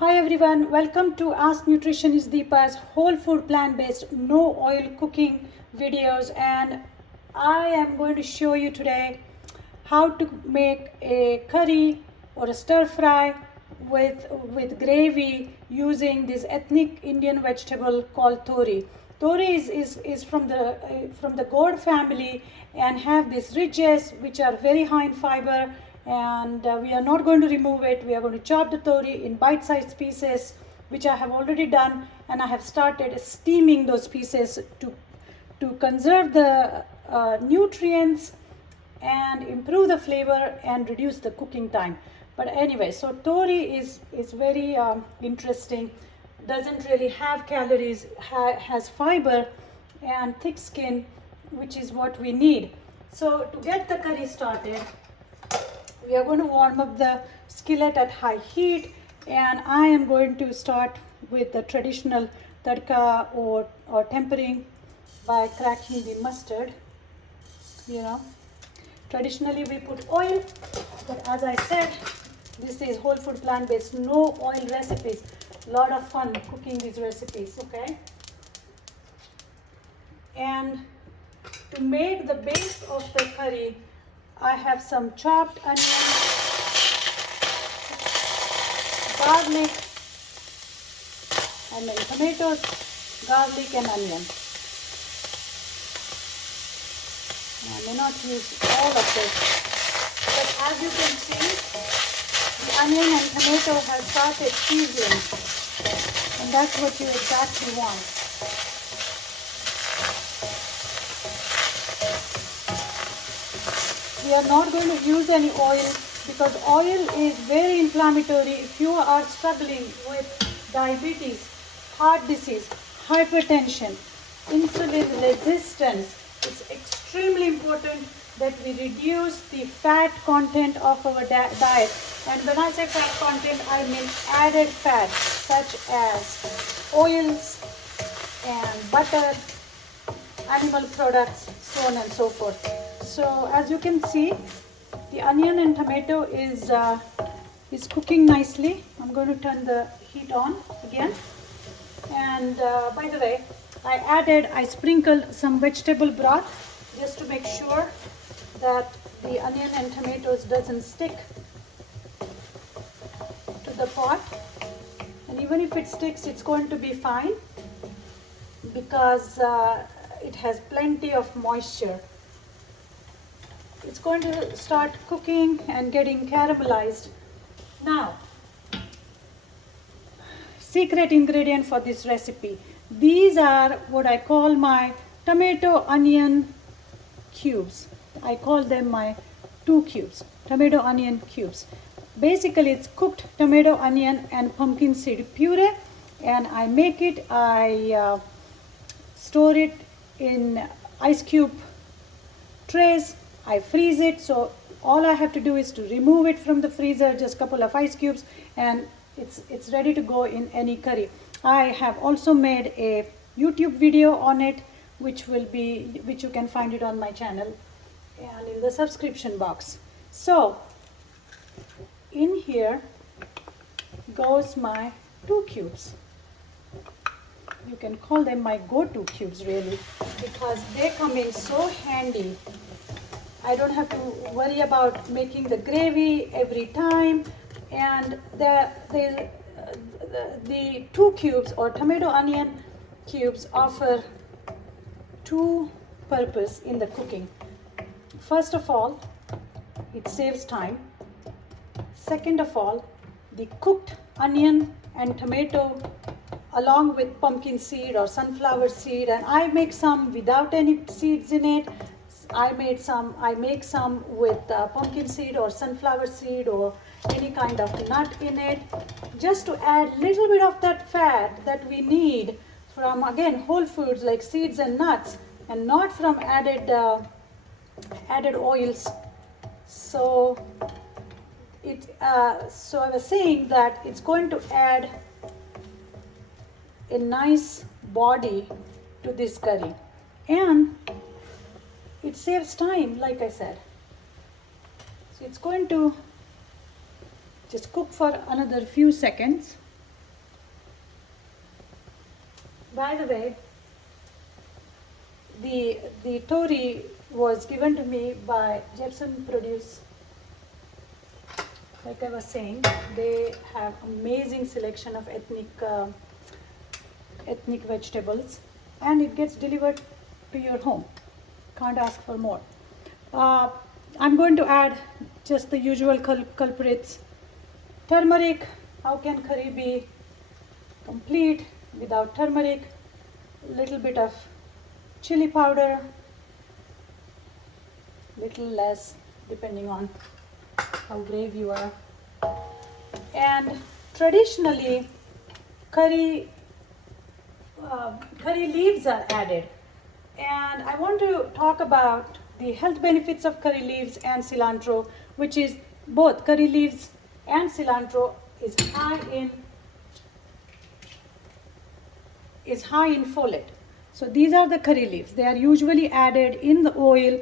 Hi everyone, welcome to Ask Nutritionist Deepa's whole food plant-based no oil cooking videos, and I am going to show you today how to make a curry or a stir fry with gravy using this ethnic Indian vegetable called tori. Tori is from the gourd family and have these ridges which are very high in fiber, and we are not going to remove it. We are going to chop the tori in bite-sized pieces, which I have already done, and I have started steaming those pieces to conserve the nutrients and improve the flavor and reduce the cooking time. But anyway, so tori is very interesting, doesn't really have calories, has fiber and thick skin, which is what we need. So to get the curry started, we are going to warm up the skillet at high heat, and I am going to start with the traditional tadka or tempering by cracking the mustard. Traditionally we put oil, but as I said, this is whole food plant-based no oil recipes. Lot of fun cooking these recipes, okay? And to make the base of the curry, I have some chopped onion, garlic, tomatoes, garlic and onion. I may not use all of this, but as you can see, the onion and tomato have started sizzling, and that's what you exactly want. We are not going to use any oil because oil is very inflammatory. If you are struggling with diabetes, heart disease, hypertension, insulin resistance, it's extremely important that we reduce the fat content of our diet. And when I say fat content, I mean added fat such as oils and butter, animal products, so on and so forth. So as you can see, the onion and tomato is cooking nicely. I'm going to turn the heat on again. And by the way, I sprinkled some vegetable broth just to make sure that the onion and tomatoes doesn't stick to the pot. And even if it sticks, it's going to be fine because it has plenty of moisture. It's going to start cooking and getting caramelized. Now, secret ingredient for this recipe. These are what I call my tomato onion cubes. I call them my 2 cubes, tomato onion cubes. Basically, it's cooked tomato, onion and pumpkin seed puree, and I store it in ice cube trays. I freeze it, so all I have to do is to remove it from the freezer, just a couple of ice cubes, and it's ready to go in any curry. I have also made a YouTube video on it, which you can find it on my channel and in the subscription box. So in here goes my 2 cubes. You can call them my go-to cubes really, because they come in so handy. I don't have to worry about making the gravy every time, and the 2 cubes or tomato onion cubes offer 2 purposes in the cooking. First of all, it saves time. Second of all, the cooked onion and tomato along with pumpkin seed or sunflower seed, and I make some without any seeds in it. I make some with pumpkin seed or sunflower seed or any kind of nut in it, just to add little bit of that fat that we need from, again, whole foods like seeds and nuts, and not from added oils. So so I was saying that it's going to add a nice body to this curry, and it saves time, like I said. So it's going to just cook for another few seconds. By the way, the tori was given to me by Jepson Produce. Like I was saying, they have amazing selection of ethnic vegetables, and it gets delivered to your home. Can't ask for more. I'm going to add just the usual culprits. Turmeric. How can curry be complete without turmeric? A little bit of chili powder, little less depending on how brave you are. And traditionally, curry leaves are added. And I want to talk about the health benefits of curry leaves and cilantro, which is both curry leaves and cilantro is high in folate. So these are the curry leaves. They are usually added in the oil.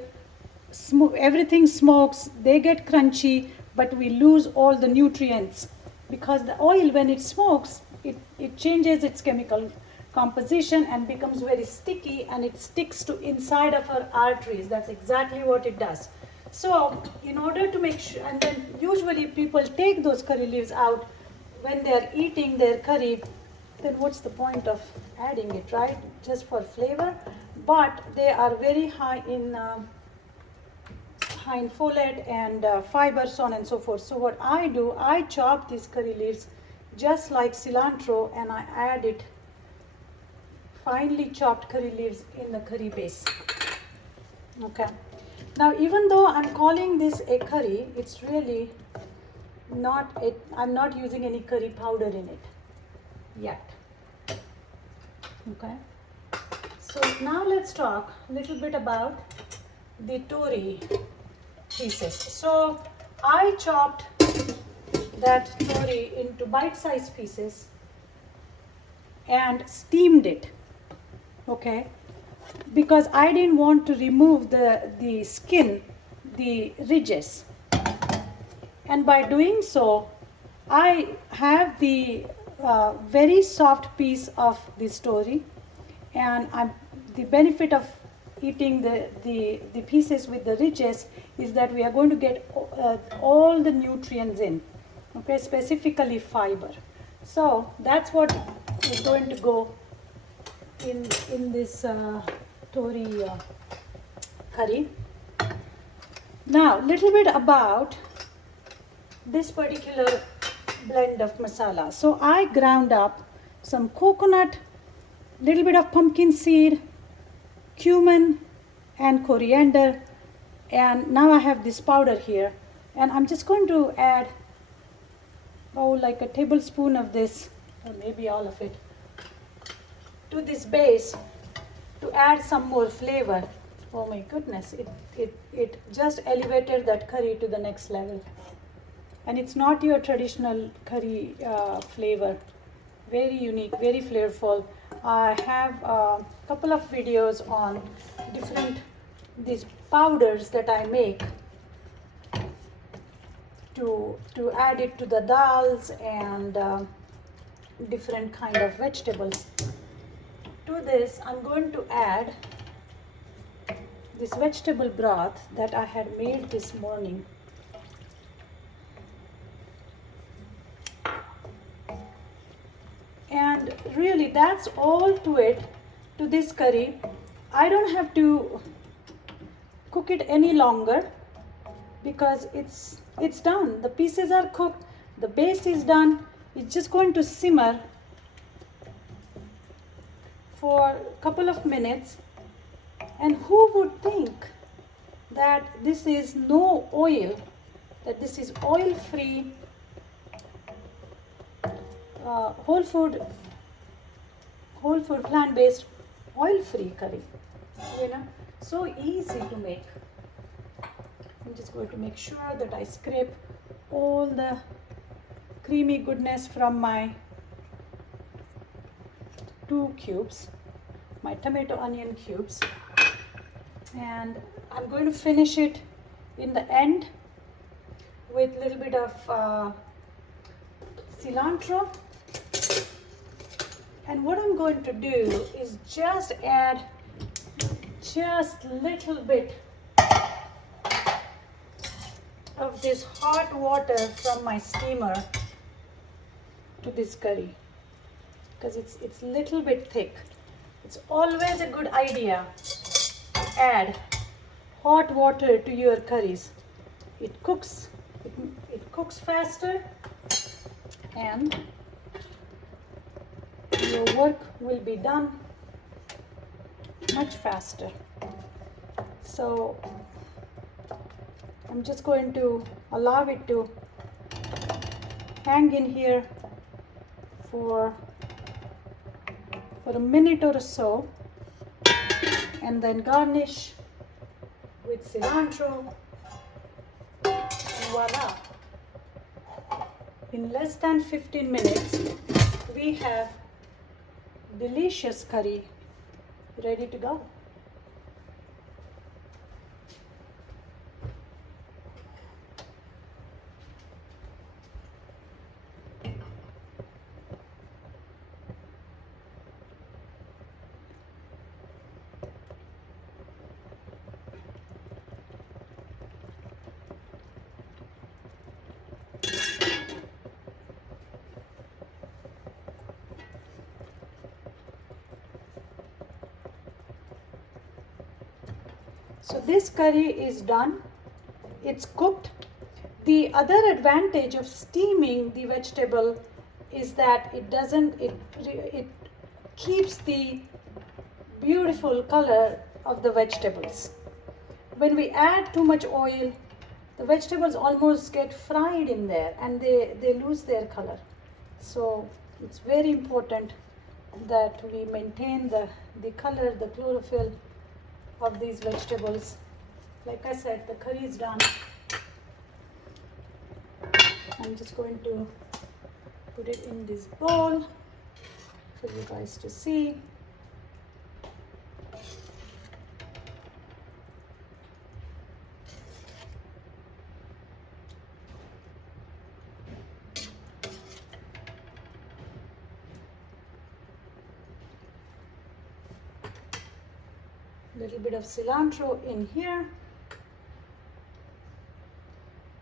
Everything smokes, they get crunchy, but we lose all the nutrients because the oil, when it smokes, it changes its chemical composition and becomes very sticky, and it sticks to inside of our arteries. That's exactly what it does. So in order to make sure, and then usually people take those curry leaves out when they're eating their curry, then what's the point of adding it, right? Just for flavor. But they are very high in folate and fiber, so on and so forth. So what I do, I chop these curry leaves just like cilantro, and I add it, finely chopped curry leaves, in the curry base. Okay. Now, even though I'm calling this a curry, it's really not it. I'm not using any curry powder in it yet. Okay. So now let's talk a little bit about the tori pieces. So I chopped that tori into bite-sized pieces and steamed it. Okay, because I didn't want to remove the skin, the ridges, and by doing so, I have the very soft piece of this tori, and the benefit of eating the pieces with the ridges is that we are going to get all the nutrients in, okay, specifically fiber. So that's what is going to go in this tori curry. Now, little bit about this particular blend of masala. So I ground up some coconut, little bit of pumpkin seed, cumin, and coriander, and now I have this powder here, and I'm just going to add like a tablespoon of this, or maybe all of it, to this base to add some more flavor. Oh my goodness, it just elevated that curry to the next level. And it's not your traditional curry flavor. Very unique, very flavorful. I have a couple of videos on these powders that I make to add it to the dals and different kind of vegetables. To this, I'm going to add this vegetable broth that I had made this morning. And really, that's all to it, to this curry. I don't have to cook it any longer because it's done. The pieces are cooked, the base is done. It's just going to simmer for a couple of minutes. And who would think that this is no oil, that this is oil-free, whole food plant-based, oil-free curry. You know, so easy to make. I'm just going to make sure that I scrape all the creamy goodness from my 2 cubes, my tomato onion cubes, and I'm going to finish it in the end with a little bit of cilantro And what I'm going to do is just add just little bit of this hot water from my steamer to this curry, because it's little bit thick. It's always a good idea to add hot water to your curries. It cooks faster, and your work will be done much faster. So I'm just going to allow it to hang in here for a minute or so, and then garnish with cilantro, and voila. In less than 15 minutes, we have delicious curry ready to go. So this curry is done. It's cooked. The other advantage of steaming the vegetable is that it keeps the beautiful color of the vegetables. When we add too much oil, the vegetables almost get fried in there and they lose their color. So it's very important that we maintain the color, the chlorophyll of these vegetables. Like I said, the curry is done. I'm just going to put it in this bowl for you guys to see. Little bit of cilantro in here,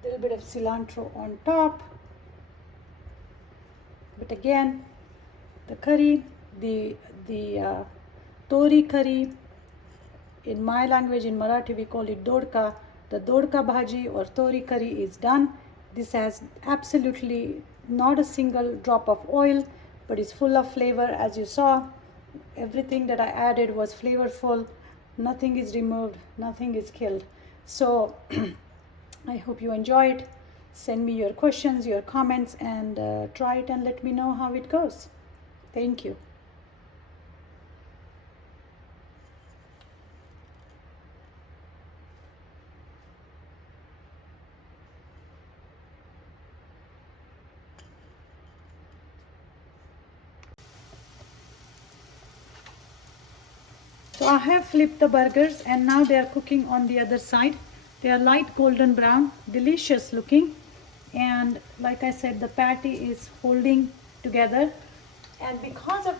little bit of cilantro on top. But again, the curry, the tori curry, in my language, in Marathi, we call it dodka. The dodka bhaji or tori curry is done. This has absolutely not a single drop of oil, but is full of flavor. As you saw, everything that I added was flavorful. Nothing is removed, nothing is killed. So I hope you enjoy it. Send me your questions, your comments, and try it and let me know how it goes. Thank you. So I have flipped the burgers and now they are cooking on the other side. They are light golden brown, delicious looking. And like I said, the patty is holding together. And because of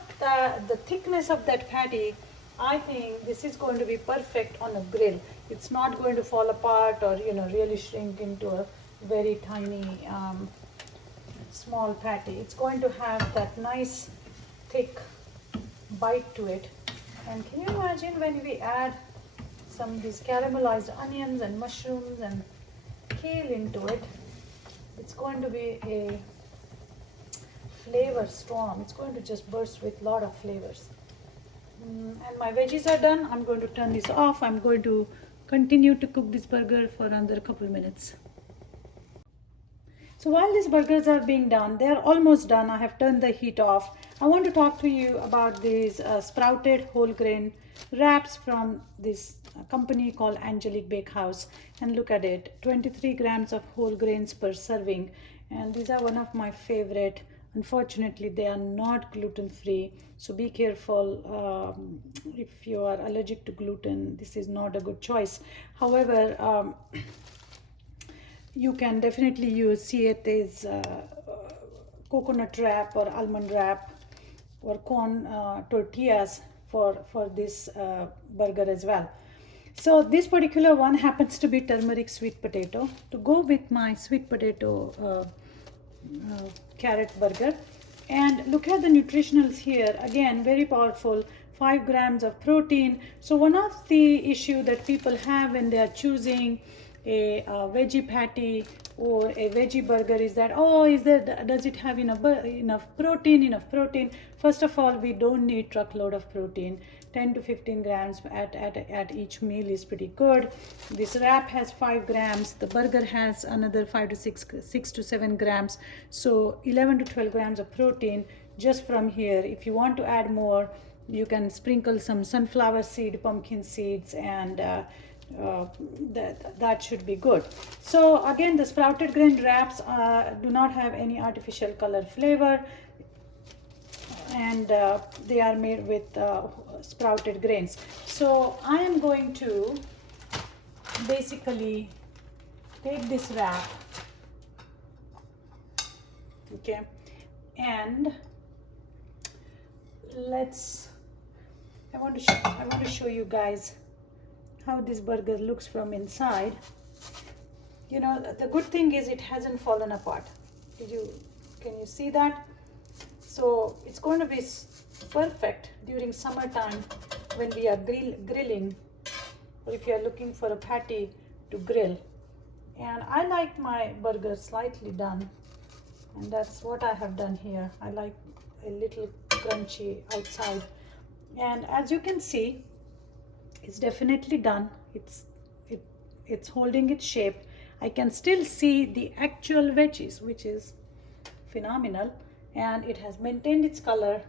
the thickness of that patty, I think this is going to be perfect on a grill. It's not going to fall apart or, really shrink into a very tiny, small patty. It's going to have that nice, thick bite to it. And can you imagine when we add some of these caramelized onions and mushrooms and kale into it? It's going to be a flavor storm. It's going to just burst with a lot of flavors. And my veggies are done. I'm going to turn this off. I'm going to continue to cook this burger for another couple minutes. So while these burgers are being done, they are almost done. I have turned the heat off. I want to talk to you about these sprouted whole grain wraps from this company called Angelic Bakehouse. And look at it, 23 grams of whole grains per serving. And these are one of my favorite. Unfortunately, they are not gluten-free. So be careful if you are allergic to gluten. This is not a good choice. However, you can definitely use Siet's coconut wrap or almond wrap or corn tortillas for this burger as well. So this particular one happens to be turmeric sweet potato to go with my sweet potato carrot burger. And look at the nutritionals here, again very powerful, 5 grams of protein. So one of the issue that people have when they are choosing a veggie patty or a veggie burger is that, oh, does it have enough protein? First of all, we don't need truckload of protein. 10 to 15 grams at each meal is pretty good. This wrap has 5 grams. The burger has another 5 to 6 to 7 grams. So 11 to 12 grams of protein just from here. If you want to add more, you can sprinkle some sunflower seed, pumpkin seeds, and that should be good. So again, the sprouted grain wraps do not have any artificial color flavor, and they are made with sprouted grains. So I am going to basically take this wrap, okay, and I want to show you guys how this burger looks from inside. You know, the good thing is it hasn't fallen apart. Can you see that? So it's going to be perfect during summertime when we are grilling, or if you are looking for a patty to grill. And I like my burger slightly done, and that's what I have done here. I like a little crunchy outside, and as you can see, it's definitely done. It's holding its shape. I can still see the actual veggies, which is phenomenal, and it has maintained its color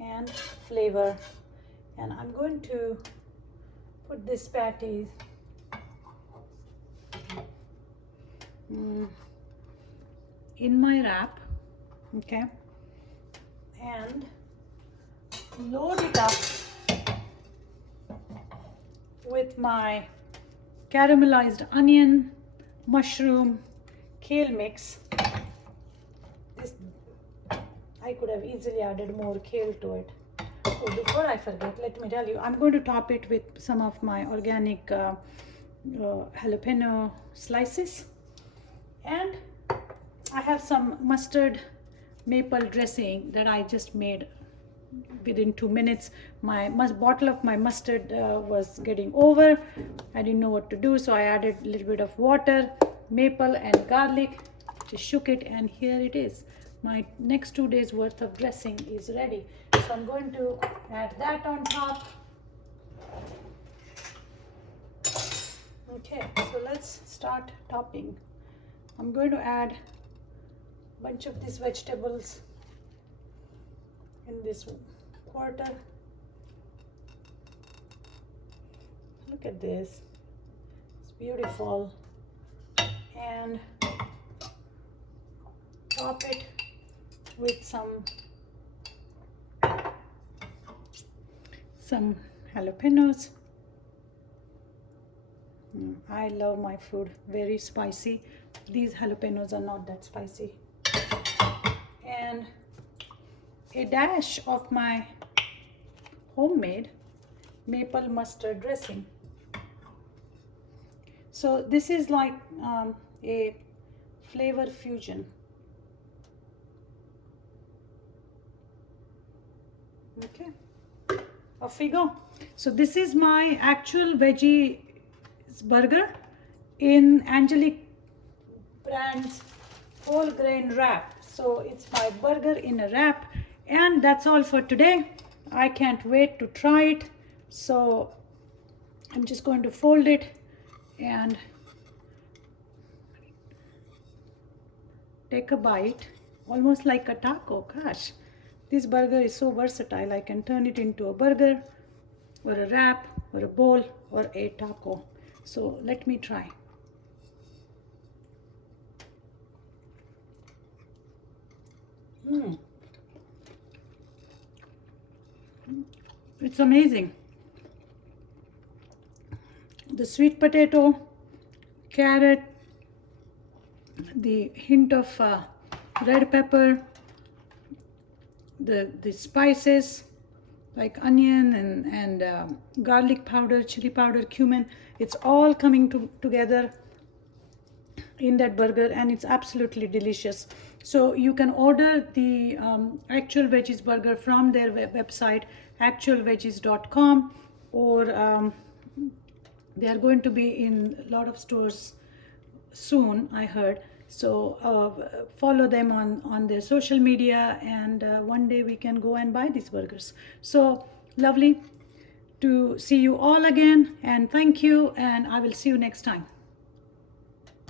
and flavor. And I'm going to put this patty in my wrap, okay, and load it up with my caramelized onion, mushroom, kale mix. I could have easily added more kale to it. Oh, before I forget, let me tell you, I'm going to top it with some of my organic jalapeno slices, and I have some mustard maple dressing that I just made within 2 minutes. My bottle of my mustard was getting over. I didn't know what to do, so I added a little bit of water, maple and garlic, just shook it, and here it is. My next 2 days worth of dressing is ready. So I'm going to add that on top. Okay, so let's start topping. I'm going to add a bunch of these vegetables in this quarter. Look at this, it's beautiful. And top it with some jalapenos. I love my food very spicy. These jalapenos are not that spicy. And a dash of my homemade maple mustard dressing. So this is like a flavor fusion. Okay, off we go. So this is my actual veggie burger in Angelique brand's whole grain wrap. So it's my burger in a wrap, and that's all for today. I can't wait to try it. So I'm just going to fold it and take a bite, almost like a taco. Gosh, this burger is so versatile. I can turn it into a burger or a wrap or a bowl or a taco. So let me try. It's amazing. The sweet potato, carrot, the hint of red pepper, the spices like onion and garlic powder, chili powder, cumin. It's all coming together in that burger, and it's absolutely delicious. So you can order the actual veggies burger from their website, actualveggies.com, or they are going to be in a lot of stores soon, I heard. So follow them on their social media, and one day we can go and buy these burgers. So lovely to see you all again, and thank you, and I will see you next time.